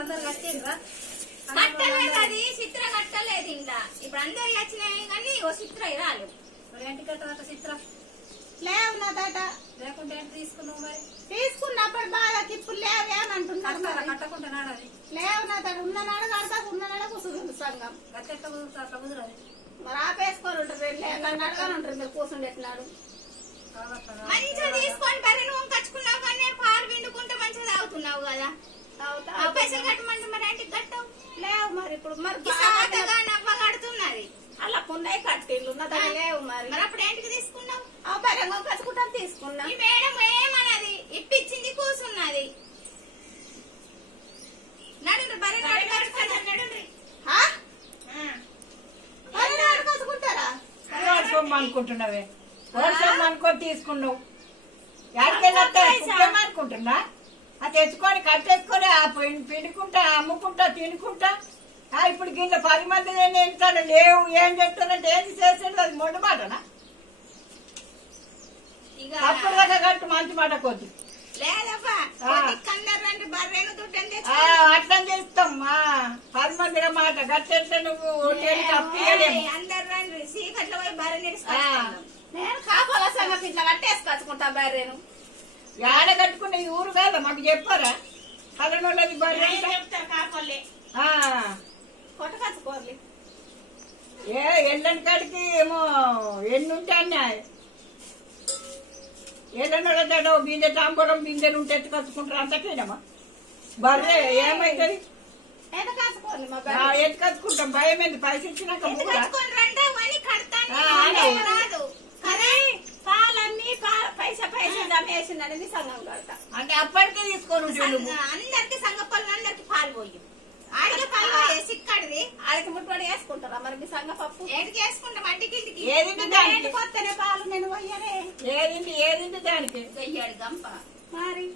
అందరు కట్టిండ్రా కట్టలేదు, అది చిత్ర కట్టలేదు. ఇంకా ఇప్పుడు అందరికి వచ్చినాయి కానీ ఓ చిత్ర రాలు. ఏంటి కట్టదట చిత్రం లేవు నాదట. లేకుంటే ఏంటి తీసుకున్నావు మరి? తీసుకున్నప్పుడు బాగా ఇప్పుడు లేవేమంటున్నారు. కట్టకుండా నాడది లేవు నాదట. ఉన్ననాడు కడతా, ఉన్ననాడు కూర్చుంది సంఘం. గట్టెట్ట కుదురుతా అట్లా కుదరది. మరి ఆపేసుకొని ఉంటుంది. నన్ను అడగానే ఉంటుంది మీరు కూర్చుండెట్టినాడు. మంచిగా తీసుకొని బర్రె నువ్వు కచ్చుకున్నావు కానీ పాలు పిండుకుంటే మంచిగా తాగుతున్నావు కదా. పైసలు కట్టమంటే మరి ఏంటి కట్టవు? లేవు మరి ఇప్పుడు మరి నవ్వ కడుతున్నది. అలా ఉన్నాయి కట్టిళ్ళు ఉన్నదా లేవు మరి. మరి అప్పుడు ఏంటికి తీసుకున్నావు? బర్రె కచ్చుకుంటాం తీసుకున్నాం. ఈ మేడం ఏమన్నది? ఇప్పించింది కూర్చున్నది. నడు బర్రె నడుండ్రి. కచ్చుకుంటారా? అనుకుంటున్నావే వర్షం అనుకొని తీసుకున్నావు. ఎక్కడికెళ్ళి అనుకుంటున్నా? అది తెచ్చుకొని కట్టేసుకొని ఆ పిండుకుంటా, అమ్ముకుంటా, తినుకుంటా. ఇప్పుడు గిన్నె 10 మంది ఎంతాడు లేవు. ఏం చెప్తానంటే ఏది చేసేది అది మొండి మాటనా? అప్పుడు దాకా కట్టు మంచి మాట కొద్ది అట్లా చేస్తాం. 10 మందిగా మాట కట్టేస్తే నువ్వు అందరు రండి సీకట్లో పోయి బర్రె నేను కాపాల సంగతి ఇట్లా కట్టేసుకొచ్చుకుంటా బర్రెను. ఏడ కట్టుకున్న ఈ ఊరు కదా మాకు చెప్పారా? కలనోళ్ళది బర్రె చెప్తారు కాపాలే కొట్టకచ్చుకోవాలి. ఎల్లని కాడికి ఏమో ఎన్నుంటే అన్నాయి. ఎల్లనోళ్ళ బిందె తాంబూలం బిందెలు ఉంటే ఎత్తుకొచ్చుకుంటారు. అంతకేనమ్మా బర్రె ఏమైతుంది? ఎత్తుకొచ్చుకుంటాం. భయం ఏంది? పైసలు ఇచ్చినాక పాలన్నీ పైసా జమేసిందని సంఘం కడతా. అంటే అప్పటికే తీసుకొని అందరికి సంఘ పనులు అందరికి పాలు పోయి ఆడికి పాలు పోయి సిక్కడిది ఆడికి ముట్టుబడి వేసుకుంటారా మరి మీ సంఘ పప్పు? ఏడికి వేసుకుంటాం అడ్డికి కొత్తనే పాలు నేను పోయనే ఏదింటి దానికి వెయ్యాడు గంప మరి